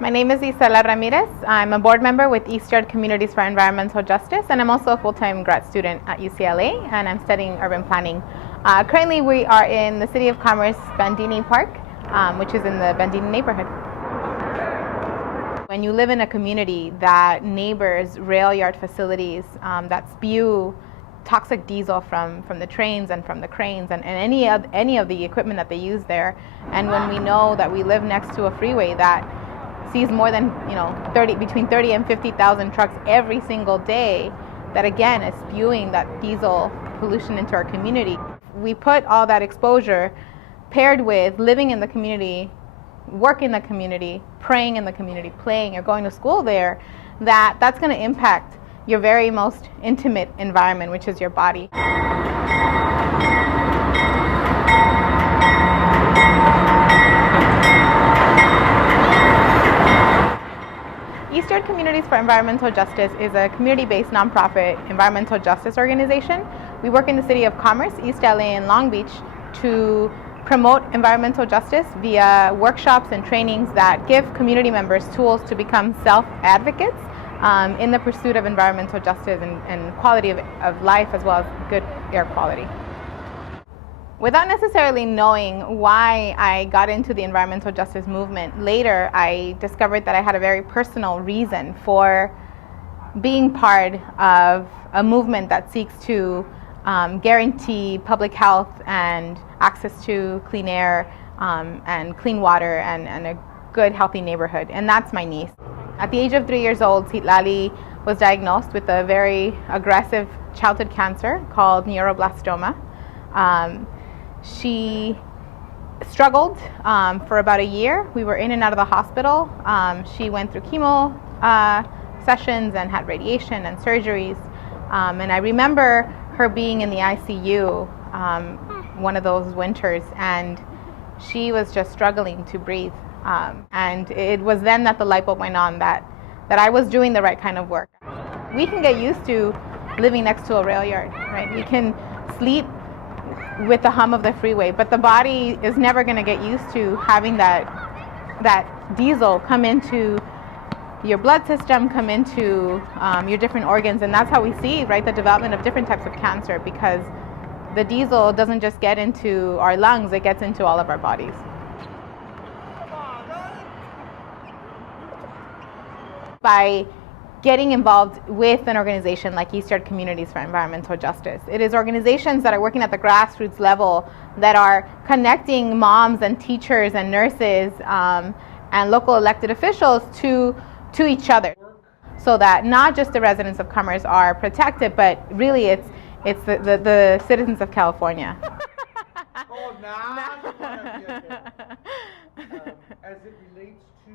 My name is Isella Ramirez. I'm a board member with East Yard Communities for Environmental Justice, and I'm also a full-time grad student at UCLA, and I'm studying urban planning. Currently, we are in the City of Commerce Bandini Park, which is in the Bandini neighborhood. When you live in a community that neighbors rail yard facilities that spew toxic diesel from the trains and from the cranes and any of the equipment that they use there, and when we know that we live next to a freeway that sees more than between 30 and 50,000 trucks every single day, that again is spewing that diesel pollution into our community. We put all that exposure paired with living in the community, work in the community, praying in the community, playing or going to school there, that's going to impact your very most intimate environment, which is your body. East Yard Communities for Environmental Justice is a community-based nonprofit environmental justice organization. We work in the City of Commerce, East LA, and Long Beach to promote environmental justice via workshops and trainings that give community members tools to become self-advocates in the pursuit of environmental justice and quality of life, as well as good air quality. Without necessarily knowing why I got into the environmental justice movement, later I discovered that I had a very personal reason for being part of a movement that seeks to guarantee public health and access to clean air and clean water and a good, healthy neighborhood. And that's my niece. At the age of 3 years old, Citlali was diagnosed with a very aggressive childhood cancer called neuroblastoma. She struggled for about a year. We were in and out of the hospital. She went through chemo sessions and had radiation and surgeries. And I remember her being in the ICU one of those winters, and she was just struggling to breathe. And it was then that the light bulb went on that I was doing the right kind of work. We can get used to living next to a rail yard, right? We can sleep with the hum of the freeway, but the body is never going to get used to having that diesel come into your blood system, come into your different organs, and that's how we see, right, the development of different types of cancer, because the diesel doesn't just get into our lungs, it gets into all of our bodies. By getting involved with an organization like East Yard Communities for Environmental Justice. It is organizations that are working at the grassroots level that are connecting moms and teachers and nurses and local elected officials to each other, so that not just the residents of Commerce are protected, but really it's the citizens of California. Oh, nah. As it relates to